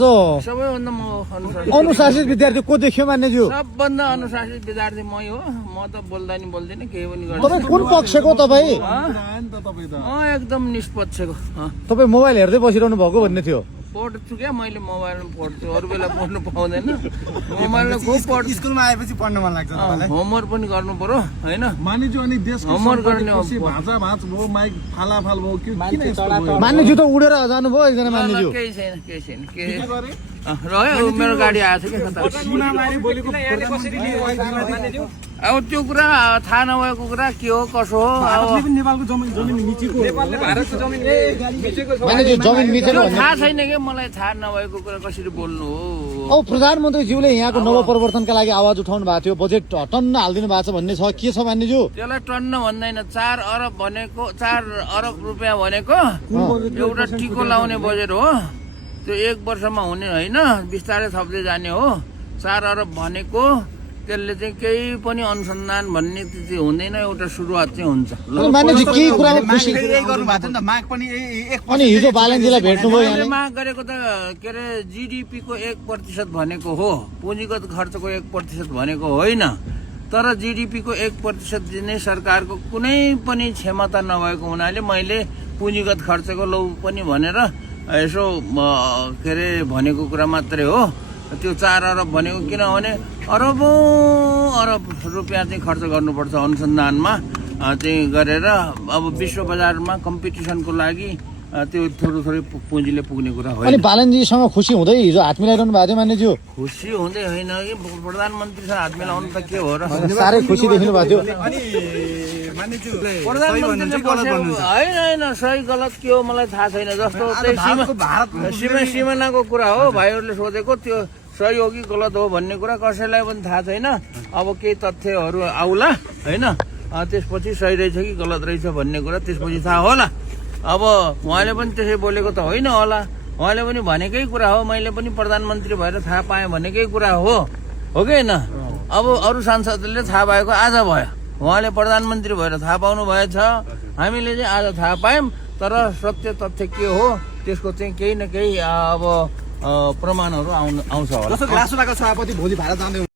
सबैभन्दा म अनुशासित विद्यार्थी को देख्यो मान्यज्यू? सबभन्दा अनुशासित विद्यार्थी मै हो। म त बोल्दा नि बोल्दिनँ, केही पनि तपाईँ कुन पक्षको? तपाईँ एकदम निष्पक्षको। तपाईँ मोबाइल हेर्दै बसिरहनु भएको भन्ने थियो। पढ्छु क्या, मैले मोबाइलमा पढ्छु, अरू बेला पढ्नु पाउँदैन। मोबाइलमा खुब पढ्छु। स्कुलमा आएपछि पढ्न मन लाग्छ तपाईलाई? होमवर्क पनि गर्नु पर्यो हैन? मानिजु अनि देशको होमवर्क गर्ने हो। भाँचा भाँच भयो, माइक फालाफाल भयो, किन यस्तो भयो? मान्यज्यू त उडेर जानुभयो एकजना मान्यज्यू। केही छैन, केही छैन। रह्यो, मेरो गाडी आएको छ क्या। अब त्यो कुरा थाहा नभएको कुरा के हो कसो हो? अब नेपालको जमिन मिचेको, नेपालले भारतको जमिन मिचेको मान्यज्यू जमिन मिचेको थाहा छैन कि, मलाई थाहा नभएको कुरा कसरी बोल्नु हो? अब प्रधानमन्त्रीज्यूले यहाँको नवपरिवर्तनका लागि आवाज उठाउनु भएको थियो, बजेट टन्न हालिदिनु भएको छ भन्ने छ, के छ मान्यज्यू? त्यसलाई टन्न भन्दैन, 4 अरब भनेको, 4 अरब रुपियाँ भनेको एउटा टिको लाउने बजेट हो। त्यो 1 वर्षमा हुने होइन, बिस्तारै थप्दै जाने हो। 4 अरब भनेको त्यसले चाहिँ केही पनि अनुसन्धान भन्ने चाहिँ हुँदैन, एउटा सुरुवात चाहिँ हुन्छ। मान्यज्यू के कुरामा खुसी? गर्नु भएको थियो नि त, माग पनि अनि हिजो बालनजीलाई भेट्नुभयो यहाँले? माग गरेको त के अरे जीडीपी को 1% भनेको हो, पुँजीगत खर्चको 1% भनेको होइन। तर जीडीपी को 1% दिने सरकारको कुनै पनि क्षमता नभएको हुनाले मैले पुँजीगत खर्चको लौ पनि भनेर यसो के अरे भनेको कुरा मात्रै हो। त्यो 4 अरब भनेको किनभने अरबौं अरब रुपियाँ चाहिँ खर्च गर्नुपर्छ अनुसन्धानमा चाहिँ गरेर, अब विश्व बजारमा कम्पिटिसनको लागि त्यो थोरै पुँजीले पुग्ने कुरा हो। अनि बालनजीसँग खुसी हुँदै हिजो हात मिलाइरहनु भएको थियो मान्यज्यू? खुसी हुँदै होइन कि, प्रधानमन्त्रीसँग हात मिलाउनु त के हो र? साह्रै खुसी देखिनु भएको थियो। होइन सही गलत के हो मलाई थाहा छैन। जस्तो सिमानाको कुरा हो, भाइहरूले सोधेको, त्यो सही हो कि गलत हो भन्ने कुरा कसैलाई पनि थाहा छैन। अब केही तथ्यहरू आउला होइन, त्यसपछि सही रहेछ कि गलत रहेछ भन्ने कुरा त्यसपछि थाहा होला। अब उहाँले पनि त्यसै बोलेको त होइन होला, उहाँले पनि भनेकै कुरा हो, मैले पनि प्रधानमन्त्री भएर थाहा पाएँ भनेकै कुरा हो कि होइन? अब अरू सांसदले थाहा भएको आज भयो, उहाँले प्रधानमन्त्री भएर थाहा पाउनु भएछ, हामीले चाहिँ आज थाहा पायौँ। तर सत्य तथ्य के हो त्यसको चाहिँ केही न केही अब प्रमाणहरू आउँछ होला। जस्तो राष्ट्रपतिको सभापति भोलि भारत जाँदै